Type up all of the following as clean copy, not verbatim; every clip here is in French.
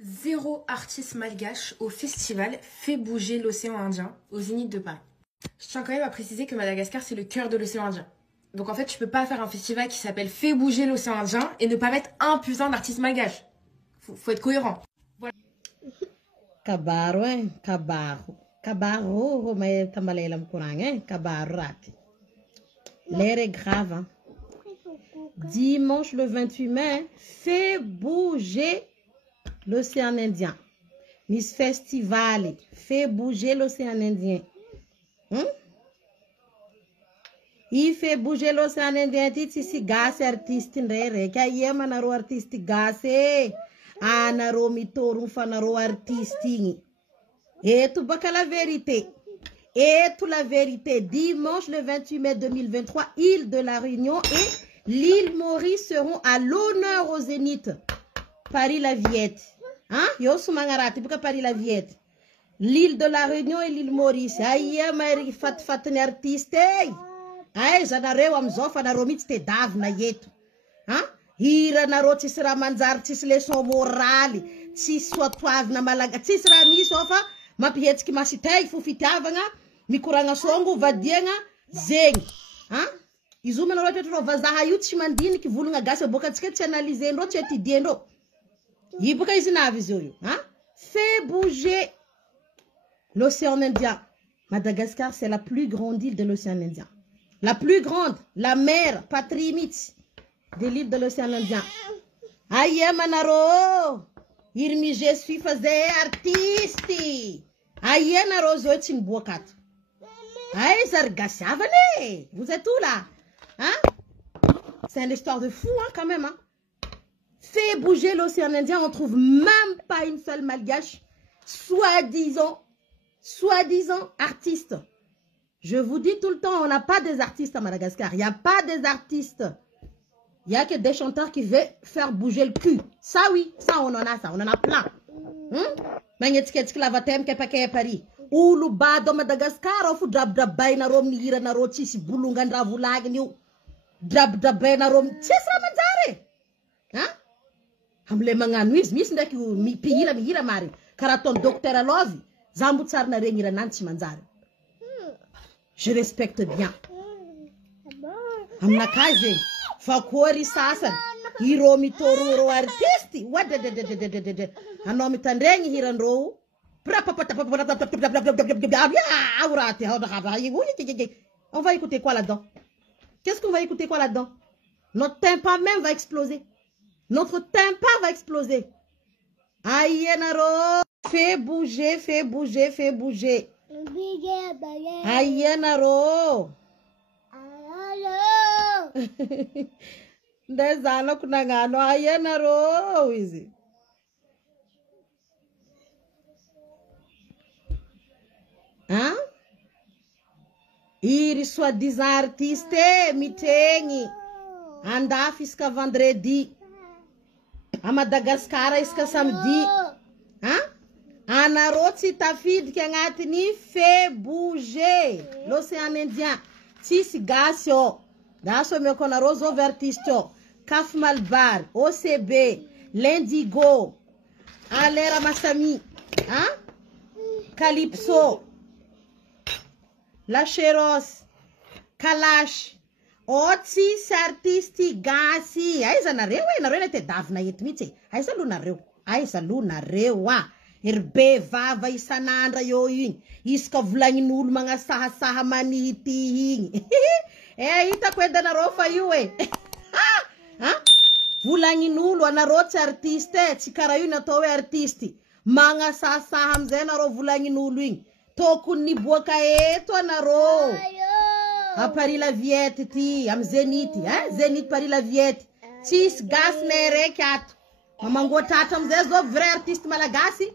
Zéro artiste malgache au festival fait bouger l'océan Indien au Zénith de Paris. Je tiens quand même à préciser que Madagascar, c'est le cœur de l'océan Indien. Donc en fait, tu peux pas faire un festival qui s'appelle Fait bouger l'océan Indien et ne pas mettre un putain d'artiste malgache. Faut être cohérent. Voilà. Kabaro, hein? Kabaro. Kabaro, mais tambalela mkurang, hein? Kabaro rati. L'air est grave, hein? Dimanche le 28 mai, fait bouger l'océan Indien. Miss Festival, fait bouger l'océan Indien. Il fait bouger l'océan Indien, si gaz artiste ndere, kayema naro artiste gase, anaro mitorum fanaro artiste. Et tout baka la vérité. Et tout la vérité. Dimanche le 28 mai 2023, île de la Réunion et l'île Maurice seront à l'honneur au Zénith. Paris la Viette. Hein? Yo sumangarati buka Paris la Viette. L'île de la Réunion et l'île Maurice. Aïe, mari fatfatne artiste. Aïe, zanareo amzao fanaro mitsy te davina yeto. Hein? Hira naro tsisy raha manjary, tsisy leçon moraly, tsisy soatoavina malaga, tsisy raha misy fa mampihetsiky masitay fo fitiavagna, mikoragna songo, vadiagna, zegny. Hein? Izo manaro tetra vazaha io tsy mandiniky volagna gasy boka tsika tsy analysendro, tsy étudiendro. Iboka izy navy izy io. Hein? Fait bouger l'océan Indien. Madagascar, c'est la plus grande île de l'océan Indien. La plus grande, la mer, patrie mitz de l'île de l'océan Indien. Aïe, manaro! Irmi, je suis faisait artiste. Aïe, naro, zo tsin bokat. Aïe, zargashavale. Vous êtes où là? Hein? C'est une histoire de fou, hein, quand même, hein? Fait bouger l'océan Indien, on trouve même pas une seule malgache, soi-disant artiste. Je vous dis tout le temps, on n'a pas des artistes à Madagascar. Il n'y a pas des artistes. Il n'y a que des chanteurs qui veulent faire bouger le cul. Ça, oui, ça, on en a ça. On en a plein. Magnetic la vatem kepa Paris. Ulu bado Madagascar, ofu drab na rom ni hira na rochi si bulungan ravulag niu. Drab na rom tsesra manjare. Hein? Hamle manganu mis ndaki mi hira mari. Karaton docteur Alovi. Zambu tsar na rengira nanti manjare. Je respecte bien. Amna kaze. Fakori sasa. Hiro mitoro artisti. Wadadadadadadadad. Ano mitandrengi hirandro. On va écouter quoi là-dedans? Qu'est-ce qu'on va écouter quoi là-dedans? Notre tympan même va exploser. Notre tympan va exploser. Aïe, naro. Fais bouger, fais bouger, fais bouger. Aïe, naro. Ndezano kunangano. Aïe, naro. Easy. Hein? Iri soi-disant artiste, mitengi. Andaf iska vendredi. A Madagascar iska samedi. Hein? Anaroti tafid ki angatini fait bouger l'océan Indien. Tisi gasio. Gasio me konaro zo vertisto. Kaf Malbar, OCB, l'Indigo, Alera Massami, hein? Calypso, La Cheros, Kalash, Otsi artisti gasi. Aiza na reu, na reu te davna yetmite. Aiza luna reu. Aiza luna reu wa. Irbe vava isanandra yo yin. Iska vlanginul mga saha maniti yin. Ita kwenda na rofa yue. Ha? Vulanginulu anaroti artiste. Tsikara yu na towe artisti. Mga saha mzena ro vulanginulu yin. Toku ni boka eto anaro. A Paris la Viette ti. Am Zénith. Zénith Paris la Viette. Tis gas nere kato. Mamango tata mzezo vrai artiste malagasi.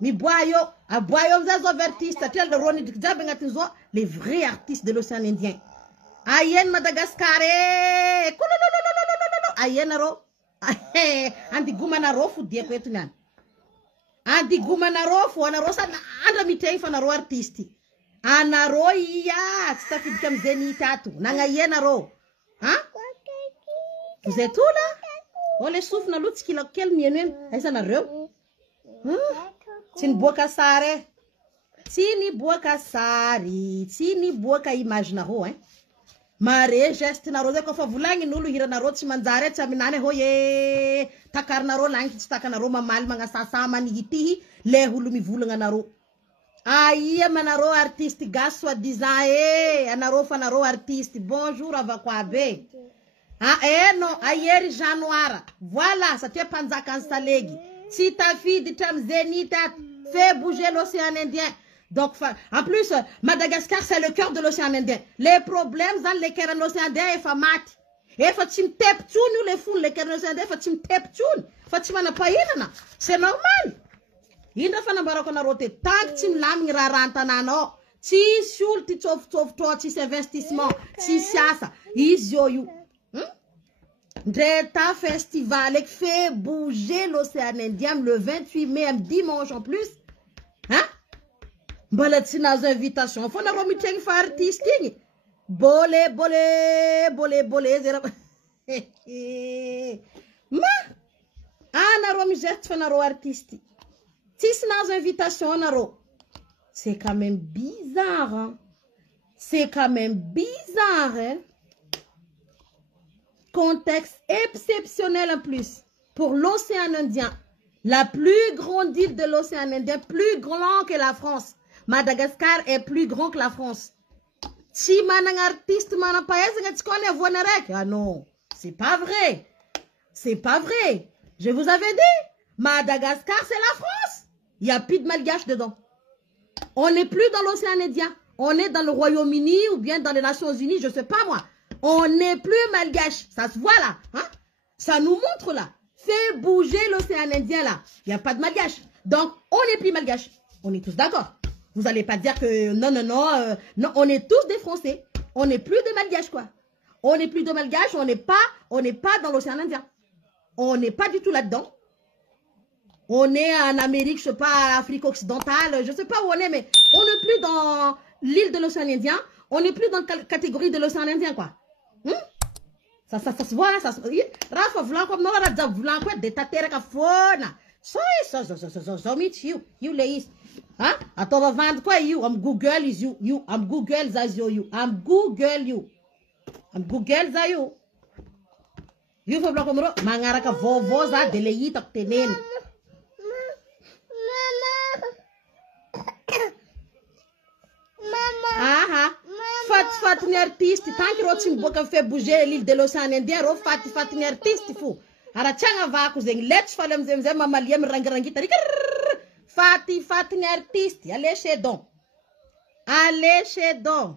Mi boyo, a boyo mzezo vrai artiste. Tel de Ronnie Dikjabe ngatinzo. Les vrais artistes de l'océan Indien. Ayen Madagascar. Ayen aro. Andi gumanaro fu die kwetu nyan. Andi gumanaro fu anaro sa anda mitei fa naro artisti. Anaro iya. Sita fidikam Zénith tatu. Nanga yen aro. Hein? Vous êtes où là? On les souffle dans l'autre qui l'a quel mien. Aïe ça n'a rien. Tsy niboaka sary tsy niboaka sary tsy niboaka imaginareo mare gestinareo zay kofa volagnin'olo hiranareo tsy manjary tsy aminany hoe takarinareo lagnitsy tsy takanareo mamaly magnasasa manigitihy le olo mivolagna anareo aia manareo artiste gasy soi-disant anareo fa anareo artiste bonjour avako aby non aiery janoara voilà satria mpanjaka ny salegy tsy tafiditra amy Zénith fait bouger l'océan Indien. Donc, en plus, Madagascar, c'est le cœur de l'océan Indien. Les problèmes dans les cœurs de l'océan Indien, il faut mat. Il faut que tu les fous, les cœurs de l'océan Indien, il faut que tu c'est normal. Il faut que tu rote tant que tu l'as rarantana, si sur tu tu investissement, si ça, you. Dreta Festival qui fait bouger l'océan Indien le 28 mai, un dimanche en plus. Voilà, c'est nos invitations. Il faut que nous mettions un artiste. Bolé. Ma, nous avons artiste. Si c'est nos invitations, c'est quand même bizarre. Hein? C'est quand même bizarre. Hein? Contexte exceptionnel en plus pour l'océan Indien. La plus grande île de l'océan Indien, plus grand que la France. Madagascar est plus grand que la France. Si un artiste mana ah non, c'est pas vrai. C'est pas vrai. Je vous avais dit, Madagascar c'est la France. Il n'y a plus de malgache dedans. On n'est plus dans l'océan Indien. On est dans le Royaume-Uni ou bien dans les Nations Unies, je sais pas moi. On n'est plus malgache. Ça se voit là. Hein? Ça nous montre là. Fait bouger l'océan Indien là. Il n'y a pas de malgache. Donc, on n'est plus malgache. On est tous d'accord. Vous n'allez pas dire que non, non, on est tous des Français. On n'est plus de malgaches, quoi. On n'est plus de malgaches, on n'est pas dans l'océan Indien. On n'est pas du tout là-dedans. On est en Amérique, je sais pas, Afrique occidentale, je sais pas où on est, mais on n'est plus dans l'île de l'océan Indien. On n'est plus dans la catégorie de l'océan Indien, quoi. Ça se voit, ça se voit. Rafa, voulant comme non, voulant quoi, des tatères à faune. So, meet you ladies. Hein? Attends, on va vendre quoi, you? I'm Google is you. I'm Google as you. I'm Google you. I'm Google as you. You for block omro, mangaraka vovoza de leyi tak tenen. Aha. Fat ni artiste, tant que rotim boka fait bouger l'île de l'océan Indien, ro fat ni artiste fou. Ara changa va ku zeng let's falem zem mamaliem rangi tari. Fat ni artiste, allez chez Don. Allez chez Don.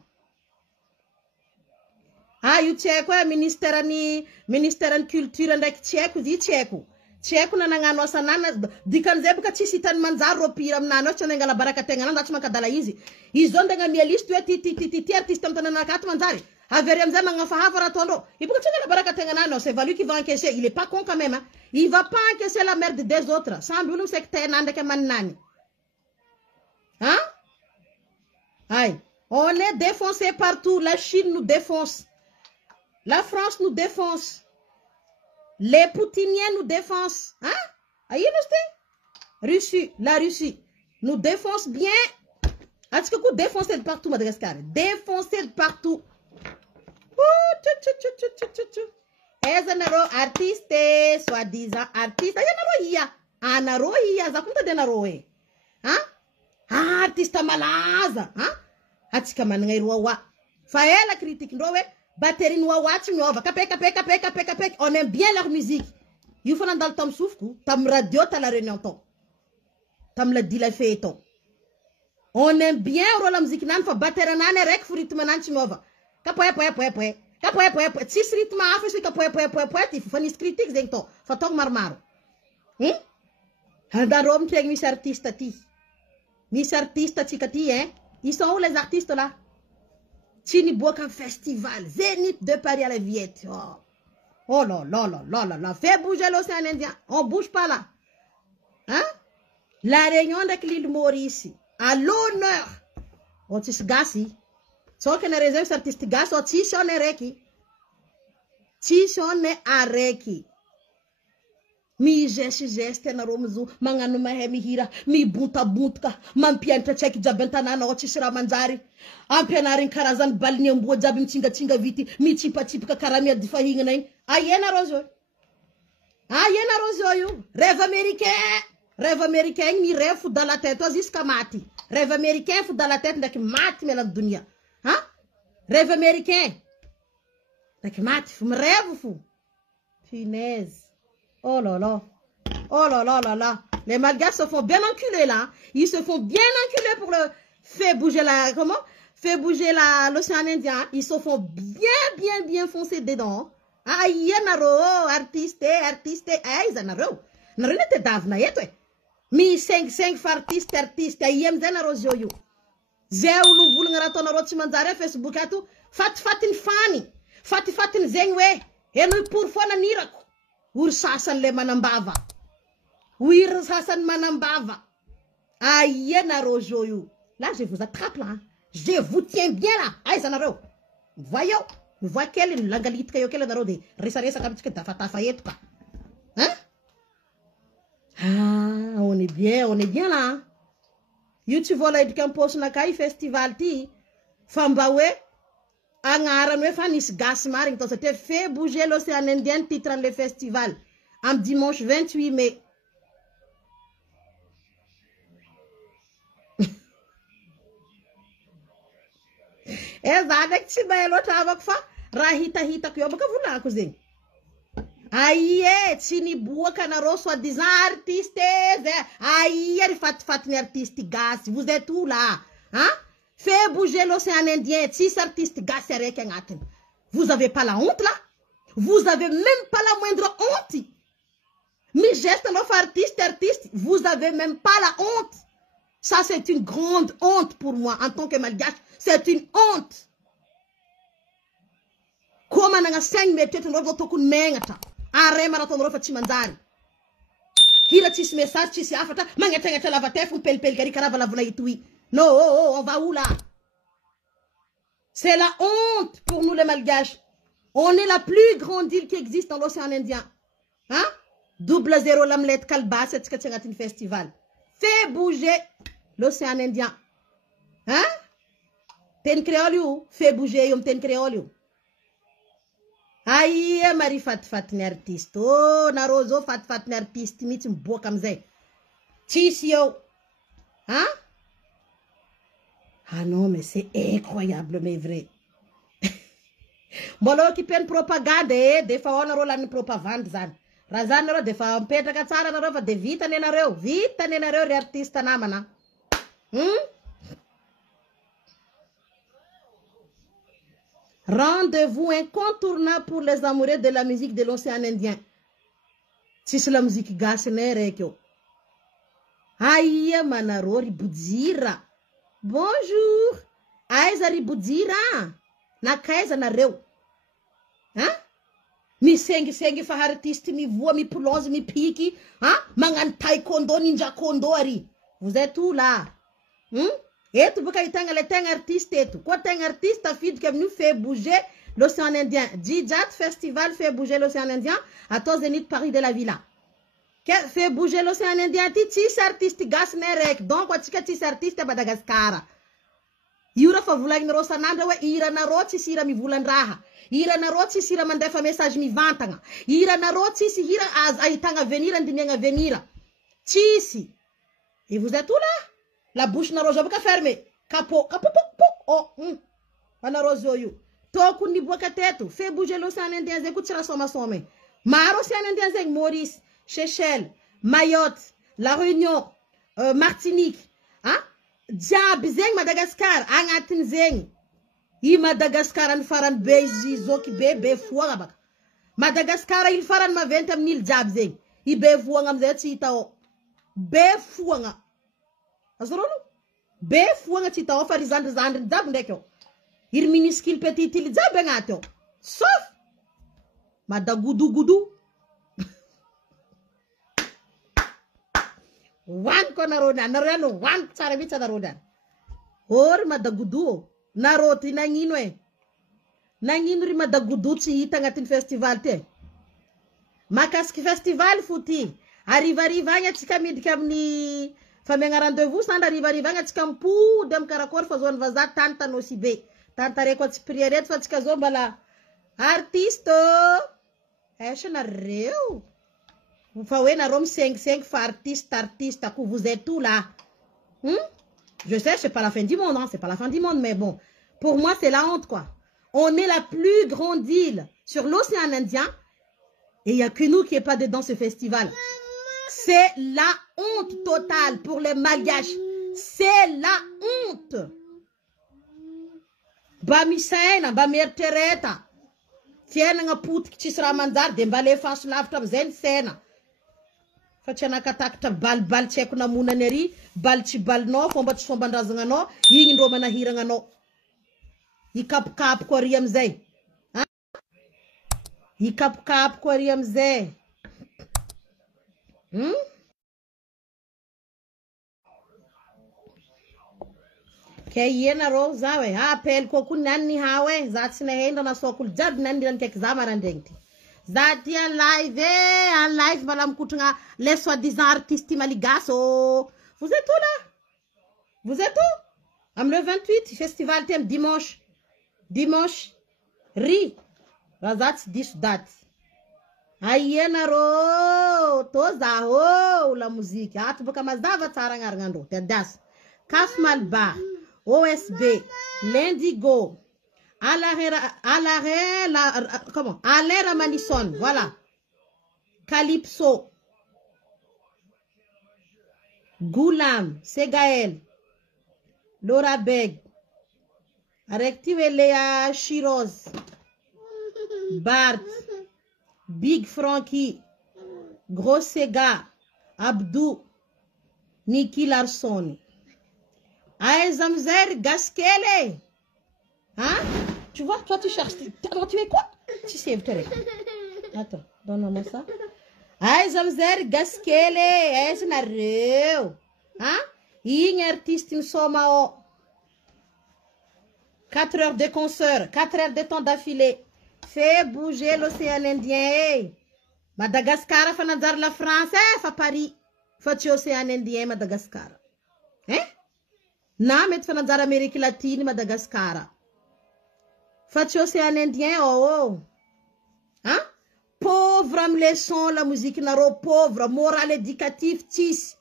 Ah, you tcheko ministère en culture ndak tcheko di tcheko. Tcheko na ngano sanana dikan zebu ka chisitan manzaro pira mnano chonenga la baraka tengana ndachi makadala hizi. Izonde nga liste ti artiste mtana kat manzari. Averem zema nga fahavara tondo. Il peut que la baraka tengana c'est valu qui va encaisser, il est pas con quand même hein. Il va pas encaisser la merde des autres. Sans boulou secteur nande ke manani. Hein? Aïe, on est défoncé partout, la Chine nous défonce. La France nous défonce. Les Poutiniens nous défoncent. Hein? Aïe, la Russie nous défonce bien. Est-ce que vous défoncez de partout, Madagascar? Défoncez de partout. Es artiste, soi-disant artiste. Anaro hiya, zakunta de naroe. Hein? Artiste malaza. Hein? Atika manangay ruawa. Faela critique ndowe. Batterie noa tu nyova kapek. On aime bien leur musique. You faut dans le tam soufkou, tam radio ta la réunion ton. Tam la dit la fait ton. On aime bien la musique nan fa batterie nan rek fu rythme nan tu nyova. Kapoe. Tis rythme afa su kapoe ti fa ni critique zeng to. Fa tong marmaro. Handa rom tieng mis artiste ti. Mis artiste ti hein. Ils sont où les artistes là? Tini Boka Festival, Zénith de Paris à la Viette. Oh là. Fais bouger l'océan Indien. On bouge pas là. Hein? La réunion de l'île Maurice, à l'honneur. On t'is gassi. So que ne réserve artiste gas, on t'y sonne reki. T'y sonne à reki. mi geste na romzo mangano mahe mihira mi bunta mampiantra check jabentanana o tsisy raha manjary ampianarin karazany baliny amboa jaby mitsingatsinga vity mi tsipaka karamia difahignana igny ayena rozo io rêve américain mi rêve fou dans la tête jusqu'à mati rêve américain fou dans la tête ndraiky maty mela dunia rêve américain ndraiky maty fou mi rêve fou punaise. Oh là là. Les Malgaches se font bien enculer là. Ils se font bien enculer pour le faire bouger la... Comment? Faire bouger l'océan Indien. Ils se font bien foncer dedans. Ah, yenaro, artiste. Ah, zanaro. Narinete davna yeto. Mi 5 artiste. Ayem zanaro zioyo. Zeulu vulngarato na roti manzare Facebook atu. Fatin fani. Fatin zengwe. Enu pour fona nirako. Ursasan le manambava. Ursasan manambava. Aïe na rojoyou. Là, je vous attrape là. Je vous tiens bien là. Aïe, zanaro. Voyons. Voyez quelle est la galite que quelle est de resaré sa capite que t'as fait quoi. Hein? Ah, on est bien là. YouTube vola et campus na kai festival ti. Fambawe. Angaran fanis gas maring to c'était fait bouger l'océan Indien titrant le festival en dimanche 28 mai. Avec si ba l'autre avec fa rahita ko baka vula ko zeng. Aïe, tini boaka na ro soi-disant artiste. Aïe, fat ni artiste gas. Vous êtes où là? Hein? Fait bouger l'océan Indien, 6 artistes gassérés qui ngaten. Vous avez pas la honte là? Vous avez même pas la moindre honte. Mais geste notre artiste, vous avez même pas la honte. Ça c'est une grande honte pour moi en tant que Malgache. C'est une honte. Comment nanga 5 mètres de robo kun mengata. Are maraton rofa chimanzari. Hira tis message tis afata mangata la vatef pel gari karava la vula itui. Non, on va où là? C'est la honte pour nous les Malgaches. On est la plus grande île qui existe dans l'océan Indien. Hein? 00 lamlet kalba, c'est un festival. Fais bouger l'océan Indien. Hein? Ten créole, fais bouger yom ten créole. Aïe, Marie fat ni artiste. Oh, narozo fat ni artiste. Mit mbo kamze. Tisio. Hein? Ah non, mais c'est incroyable, mais vrai. Molo qui pen propagande, des fois on a rola ni propagande zan. Razan ro des fois on peta katsara na ro de vita nena reo re artista namana. Rendez-vous incontournable pour les amoureux de la musique de l'océan Indien. Si c'est la musique gasse nerekyo. Aïe manarori budzira. Bonjour. Aizari budzira. Na kaisa na reu. Hein? Mi sengi fa artiste mi voix mi plonge mi piki. Hein? Mangan taekwondo ninja kondo ari. Vous êtes où là? Et tu peux être un artiste et tout. Quoi un artiste a fait que nous fait bouger l'océan Indien. Djidjat Festival fait bouger l'océan Indien à Tozénith Paris de la Villa. Fait bouger l'océan Indien. Tis artiste gas nerek. Donc quoi tis artiste Madagascar. Yura fa vulang rosa nanda wa ira na roti sira mi vulan raha. Ira na roti sira mandefa message mi vantanga. Ira na roti si hira az aitanga venir andinenga venira. Tisi. Et vous êtes où là? La bouche na roja baka fermée. Capo. Oh. Ana rozoyu. Toku ni boka tetu. Fait bouger l'océan Indien zé kuchira soma some. Mar océan Indien zé Maurice, Seychelles, Mayotte, La Réunion, Martinique. Hein? Diab zeng Madagascar. Angatin zeng. I Madagascar an faran bezi zoki be fuanga baka. Madagascar il faran ma 20 000 diab zeng. I be fuanga mzé titao. Be fuanga. Azorolo? Be fuanga titao farizandre zandre dab ndekyo. Ir minuscule petit il dab ngato. Sauf Madagudu. Wan ko narodan wan tsara bicha narodan. Or Madagudu naroti nanginwe. Nanginri Madagudu ci ita ngatin festival te. Makasiky festival fouti. Arriva agny atsika midika amin'ny famegna rendez-vous sandra arriva agny atsika mipody amin'ny karakory fa zone vazaha tany tanosy be. Tantareko atsy prix reto fa atsika zao mbala artiste. Nareo. Fa ouais nareo mi-5 fa artiste ako vous êtes tout là. Je sais, c'est pas la fin du monde, hein, c'est pas la fin du monde, mais bon. Pour moi, c'est la honte, quoi. On est la plus grande île sur l'océan Indien et il n'y a que nous qui n'est pas dedans ce festival. C'est la honte totale pour les Malgaches. C'est la honte. Bamisena, bamertereta. Tiena nga puti kisra manzar de mbale faso lavitra zen sena. Fa tsy anakatakatra balibal tsy haiko namonany ary, bal tsy balinao, fomba tsy fomban-drazananao, igny ndrô manahiragnanao. Ikapokapoko ary amizay. Ikapokapoko ary amizay. Kay iena rô zaho e, appel kokoa nani ni hawe, za tsy nahenda na sokolo jiaby nani nani kaiky za marandregny ty. Za ty en live mbala mikotragna les soi-disant artistes maligaso. Vous êtes où là? Vous êtes où? Am le 28, festival thème dimanche. Dimanche. Ri. Raha tsy diso daty. Aiena rô, tô zaho la muziki. Ato baka mazava tsara agnaranandrô, Tedas. Kaf Malba, OSB, l'Indigo, Alera Manison, voilà. Calypso, Goulam, Segael, Laura Beg, Rective Léa Chiroz, Bart, Big Frankie, Gros Sega, Abdou, Nicky Larson. Aïe Zamzer, Gaskele. Hein? Tu vois, toi tu cherches. Attends, tu es quoi? Tu sais, attends, donne-moi ça. Aïe Zamzer, Gaskele. Aïe, c'est narreux. Hein? Il artiste me soma. 4 heures de concert, 4 heures de temps d'affilée. Fais bouger l'océan Indien. Madagascar, fanazar la France, fa Paris. Fais océan Indien, Madagascar. Hein? Na mety fananjara Amérique latine Madagascar. Fa tsy océan Indien Hein? Pauvre am leçon la musique naro pauvre, moral éducatif tsisy.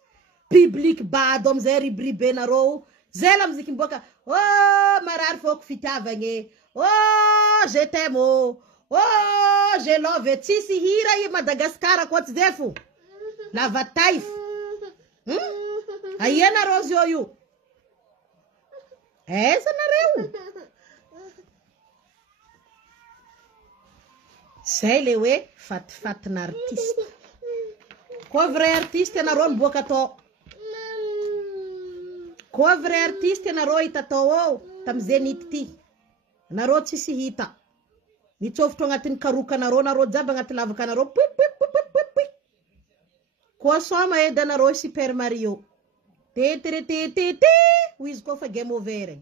Public bado amzay ribribe naro. Zay la musique mboka. Oh, marary foko fitiavagny. Oh, je t'aime. Oh, je love. Tsisy hira i Madagascar ko tsy zay fo. Lava taif. Aiena rose io. Essa nareu. Sei le we fat na artiste. Ko vrai artiste na ron boka to. Ko vrai artiste na ro ita to tam zenit ty. Na ro tsisy hita. Ni tsofotro agnatin'ny karoka na ro jaba agnaty lavaka na ro. Ko soma eda na ro Super Mario. Te. Wiz ko fa game over.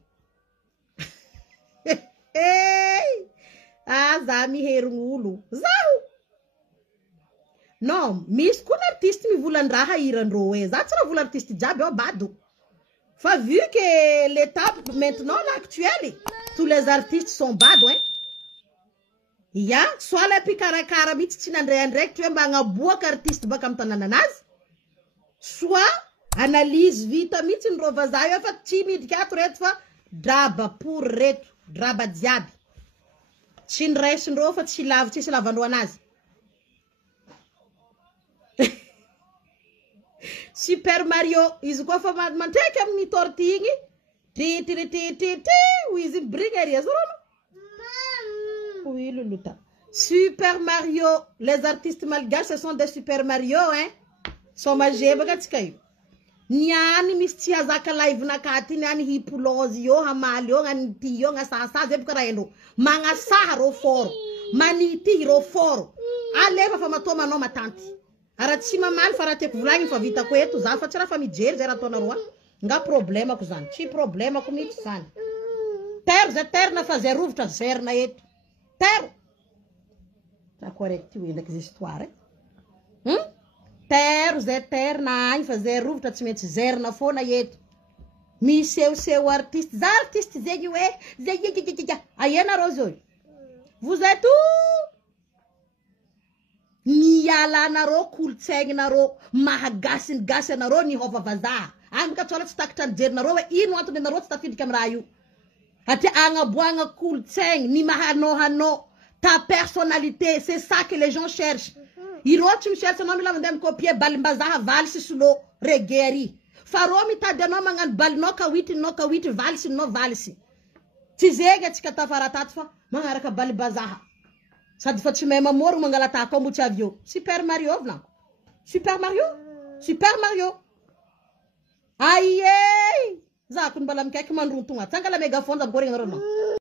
Za miherignulo. Zaho. Non, misy kun artiste mi volan-draha irandrô e. Za tsy raha vola artiste jiaby bado. Fa vu que l'état maintenant l'actuel, tous les artistes sont bado hein. Ya, soit la pikarakara mitsy tsy nandray-andraiky hoe mba agnaboaka artiste baka amin'ny tanànanazy. Soit analyse vita mitsy ndrô vazaha io fa tsy midika ato reto fa draba pour reto, draba jiaby. Tsy niraisindrô fa tsy lavandrô anazy. Super Mario, izy koa fa mantraiky amin'ny torty igny. Izy mibrigny ary azorono. Oui, Luluta. Super Mario, les artistes malgaches, ce sont des Super Mario, hein. Sont magébaka tsika io. Niany misy tsy hazaka live nakati niany hipolozy io hamaly io nganity io ngasasa zay baka raha endo magnasaha ro foro manity ro foro alefa fa matoma anao matanty ara tsy mamaly fa raha teko volagny fa vitako eto za fa tsy raha fa mijery zay raha ataona roa nga problema ko zany tsy problema ko mihitsy zany terna fa zay rovitra zerina eto tero ta correct io ndraiky izy histoire Tero zay terna agny fa zay rovitra tsy maintsy zerina foana eto. Miseho artiste. Za artiste zegny hoe zay ayenareo zao. Vous êtes où? Nialanareo kolotsaigninareo mahagasingasy anareo ni hova vazaha. Agny ka tsôla tsy takatra ny jerinareo hoe ino antony anareo tsy tafidika amin'ny raha io. Atya agnaboagna kolotsaigny ni mahanohano ta personnalité, c'est ça que les gens cherchent. Ireo tsy micherche anao mila mandeha mikopie balimbazaha valsy solo reggae. Fa reo mitady anao magnano balinao kawity valsy no valsy. Tsy zegny atsika tafaratato fa magnaraka balimbazaha. Sady fa tsy mahay mamoro mangalata kombucha avio. Super Mario vlan. Super Mario. Aïe! Za kun mbala mikaiky mandrontogna. Tsangala megafone za boring anareo no.